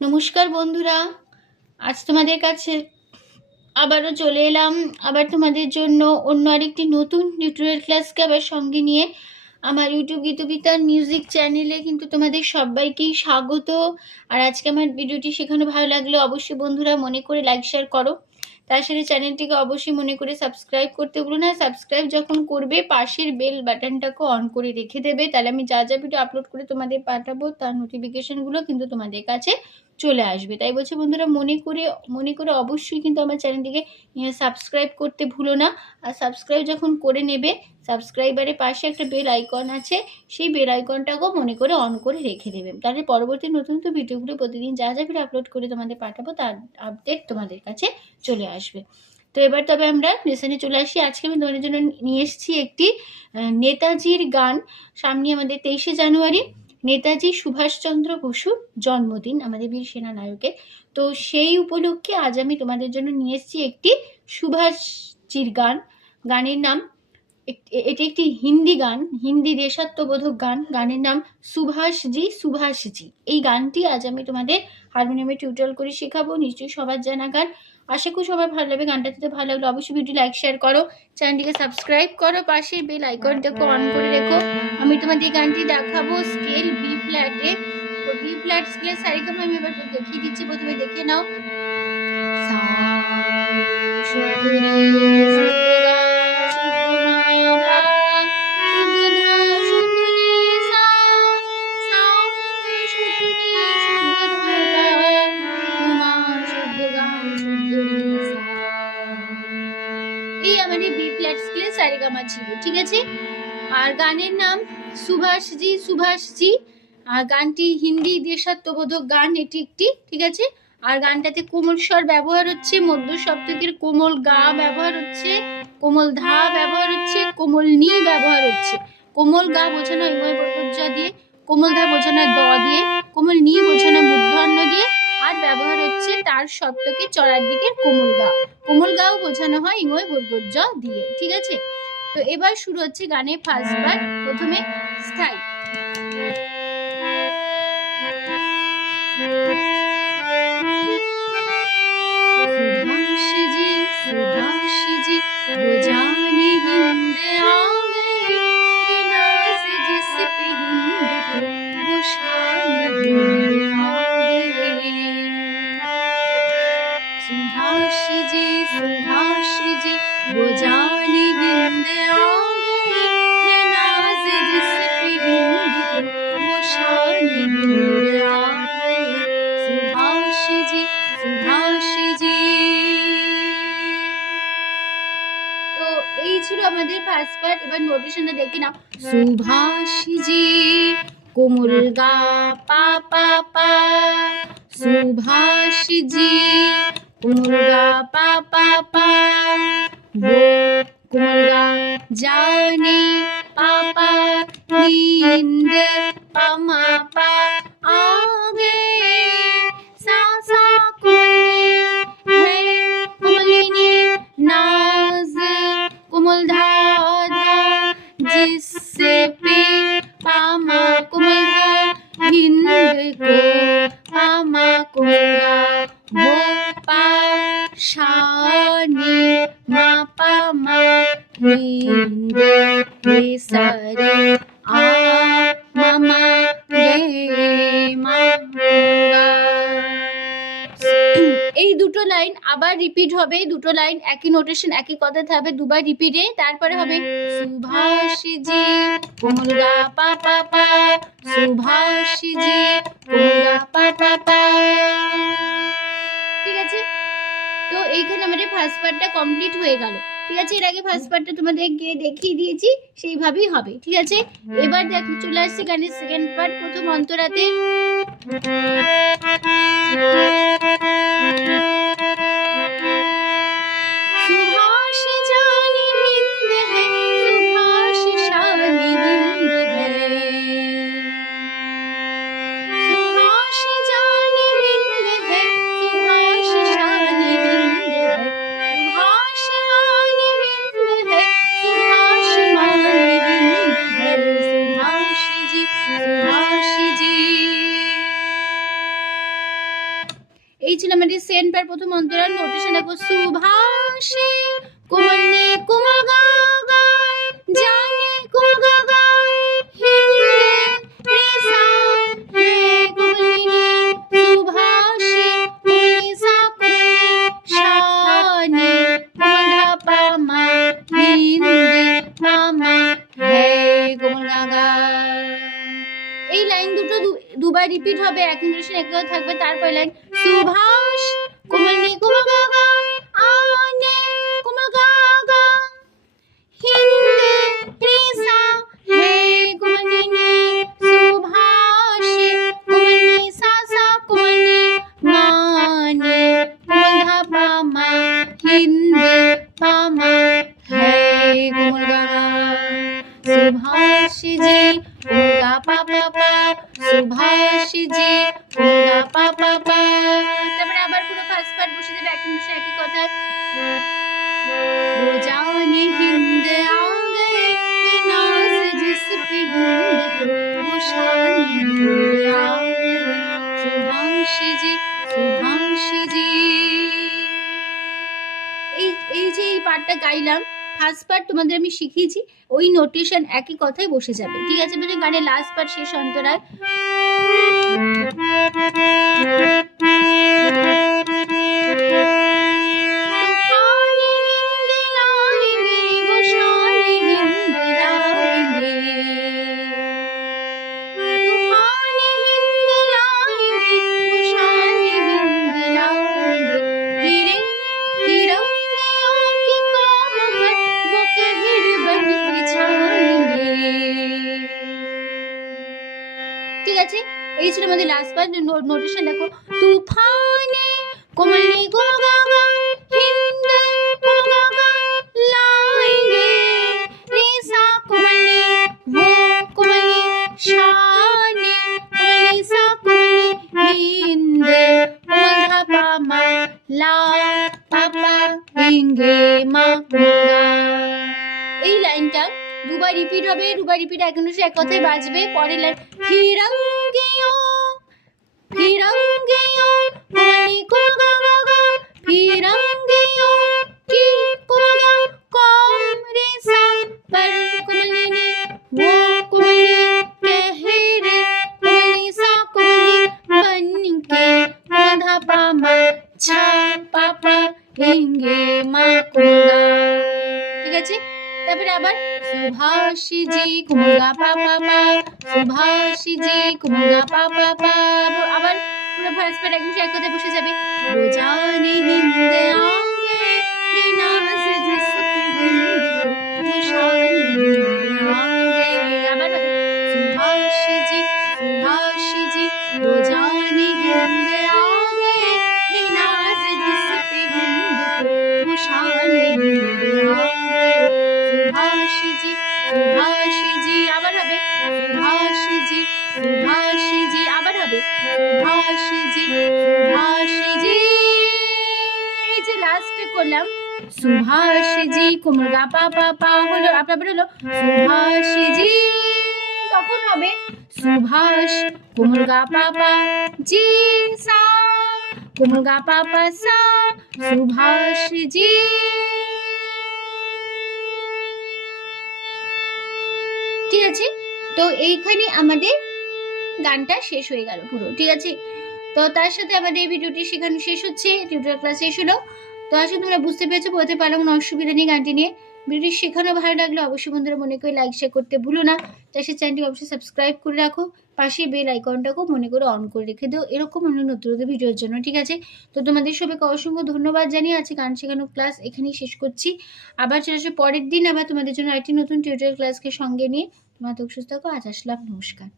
নমস্কার বন্ধুরা, আজ তোমাদের কাছে আবারও চলে এলাম। আবার তোমাদের জন্য অন্য আরেকটি নতুন টিউটোরিয়াল ক্লাসকে আবার সঙ্গে নিয়ে আমার ইউটিউব গীতবিতার মিউজিক চ্যানেলে কিন্তু তোমাদের সবাইকেই স্বাগত। আর আজকে আমার ভিডিওটি শেখানো ভালো লাগলে অবশ্যই বন্ধুরা মনে করে লাইক শেয়ার করো। তার সাথে চ্যানেলটিকে অবশ্যই মনে করে সাবস্ক্রাইব করতে বলুন না। সাবস্ক্রাইব যখন করবে, পাশের বেল বাটনটাকে অন করে রেখে দেবে। তাহলে আমি যা যা ভিডিও আপলোড করে তোমাদের পাঠাবো, তার নোটিফিকেশনগুলো কিন্তু তোমাদের কাছে চলে আসবে। তাই বলছি বন্ধুরা, মনে করে মনে করে অবশ্যই কিন্তু আমার চ্যানেলটিকে সাবস্ক্রাইব করতে ভুলো না। আর সাবস্ক্রাইব যখন করে নেবে সাবস্ক্রাইবারের পাশে একটা বেল আইকন আছে, সেই বেল আইকনটাকেও মনে করে অন করে রেখে দেবে। তাহলে পরবর্তী নতুন নতুন ভিডিওগুলো প্রতিদিন যা যা ভিডিও আপলোড করে তোমাদের পাঠাবো, তার আপডেট তোমাদের কাছে চলে আসবে। তো এবার তবে আমরা লেসনে চলে আসি। আজকে আমি তোমাদের জন্য নিয়ে এসেছি একটি নেতাজির গান। সামনে আমাদের তেইশে জানুয়ারি। নেতাজি সুভাষচন্দ্র বসুর জন্মদিন আমাদের বীর সেনা নায়কের তো সেই উপলক্ষে আজ আমি তোমাদের জন্য নিয়ে এসেছি একটি সুভাষজির গান। গানের নাম এটি একটি হিন্দি গান, হিন্দি দেশাত্মবোধক গান। গানের নাম সুভাষজি সুভাষজি। এই গানটি আজ আমি তোমাদের হারমোনিয়ামে টিউটোরিয়াল করে শেখাবো। নিশ্চয়ই সবার জানা গান। আশা করি সবাই ভালো লাগবে গানটা যদি ভালো লাগল অবশ্যই ভিডিও লাইক শেয়ার করো চ্যানেলটিকে সাবস্ক্রাইব করো পাশে বেল আইকনটাকে অন করে রেখো। আমি তোমাদের গানটি দেখাবো স্কেল বি ফ্ল্যাটে তো বি ফ্ল্যাট স্কেল সারিগামা আমি এবার দেখিয়ে দিচ্ছি প্রথমে দেখে নাও। সা, ছিল, ঠিক আছে? আর গানের নাম সুভাষজি সুভাষজি। আর গানটি হিন্দি দেশাত্মবোধক গান, এটি একটি, ঠিক আছে? আর গানটাতে কোমল স্বর ব্যবহার হচ্ছে, মধ্য সপ্তকের কোমল গা ব্যবহার হচ্ছে, কোমল ধা ব্যবহার হচ্ছে, কোমল নি ব্যবহার হচ্ছে। কোমল গা বোঝানো ইময় দিয়ে, কোমল ধা বোঝানো দ দিয়ে, কোমল নি বোঝানো মূর্ধন্য দিয়ে, আর ব্যবহার হচ্ছে তার সপ্তকে চড়ার দিকের কোমল গা। কোমল গাও বোঝানো হয় ইময় বরকজ্জা দিয়ে, ঠিক আছে? তো এবার শুরু হচ্ছে গানের ফার্স্ট বার প্রথমে স্থায়ী। এবার দেখি না সুভাষজি, কোমল গা, পা পা পা। সুভাষজি, কোমল গা, পা পা পা। वो কোমল গা, জানে, পা পা। Hind ni ma pa ma ni ni sa re a ma ma ni ma এই দুটো লাইন আবার রিপিট হবে দুটো লাইন একই নোটেশন একই কথা থাকবে দুবার রিপিটে তারপরে হবে, সুভাষিজি কুমুরা পা পা পা, সুভাষিজি কুমুরা পা পা পা। এইখানে আমাদের ফার্স্ট পার্টটা কমপ্লিট হয়ে গেল। ঠিক আছে? এর আগে ফার্স্ট পার্টটা তোমাদের গিয়ে দেখিয়ে দিয়েছি, সেইভাবেই হবে। ঠিক আছে? এবার দেখো, চলে আসছে গানের সেকেন্ড পার্ট প্রথম অন্তরাতে। এই ছিল আমাদের সেন্ট পার প্রথম অন্তরাল নোটেশন দেখো সুভাষে কোমল গা জানে কোমল কোমলি কোমলি কোমল কোমল এই লাইন দুটো দুবার রিপিট হবে, এক ইন্দ্রেশন একও থাকবে, তারপর লাইন সুভাষ, কোমলনি কোমল গা গা আনে কোমল গা গা হিন্দে ত্রিসা হে কোমলিনী সুভাষে, কোমলনি সা সা কোমলনি মানে। কোমল ধা পা মা হিন্দে সুভাষিজে ওরা পাপা পা। তারপরে আবার পুরো ফার্স্ট পার্ট বসে যাবে একই বসে একই কথা। যাও হিন্দ আউঙ্গে কি জিস পে হিন্দ তো শানি সুভাষিজে সুভাষিজে। এই এই যে এই পার্টটা গাইলাম ফার্স্ট পার্ট তোমাদের আমি শিখিয়েছি, ওই নোটেশন একই কথাই বসে যাবে। ঠিক আছে মানে গানের লাস্ট পার্ট শেষ অন্তরায়। ছিল আমাদের লাস্ট পার্ট নোটেশন দেখো তুফানে কোমলে গো গা হিন্দ দুবার রিপিট হবে, দুবার রিপিট একাংশ এক কথায় বাজবে। পরে লাইন ফিরঙ্গে ফিরঙ্গে ফিরঙ্গে কি কম রে সা পর ও রে সা পা মা ছা পা পা হিঙ্গে মা ঠিক আছে? তারপরে আবার সুভাষী জি কুমুগা পা পা পা সুভাষী জি পা আবার পুরো ফার্স্ট পার্ট একদম এক কথায় বসে যাবে। রোজা হিন্দ আগে করলাম সুভাষী জি কোমল গা পা পা পা হলো, আপনার হলো? সুভাষী জি তখন হবে? সুভাষ কোমল গা পা পা জি, সা কোমল গা পা পা সা ঠিক আছে? তো এইখানে আমাদের গানটা শেষ হয়ে গেল পুরো, ঠিক আছে? তো তার সাথে আমাদের এই ভিডিওটি সেখানে শেষ হচ্ছে। ক্লাস শেষ হলো তো আসলে তোমরা বুঝতে পেরেছ, বলতে পারলাম কোনো অসুবিধা নেই গানটি নিয়ে। ভিডিওটি শেখানো ভালো লাগলে অবশ্যই বন্ধুরা মনে করে লাইক শেয়ার করতে ভুলো না। তাই সে চ্যানেলটি অবশ্যই সাবস্ক্রাইব করে রাখো, পাশে বেল আইকনটাকেও মনে করে অন করে রেখে দিও। এরকম অন্য নতুন নতুন ভিডিওর জন্য, ঠিক আছে? তো তোমাদের সবাইকে অসংখ্য ধন্যবাদ জানিয়ে আছে গান শেখানো ক্লাস এখানেই শেষ করছি। আবার চলে পরের দিন আবার তোমাদের জন্য আরেকটি নতুন টিউটোরিয়াল ক্লাসকে সঙ্গে নিয়ে। তোমার তো সুস্থ থাকো, আজ আসলাম, নমস্কার।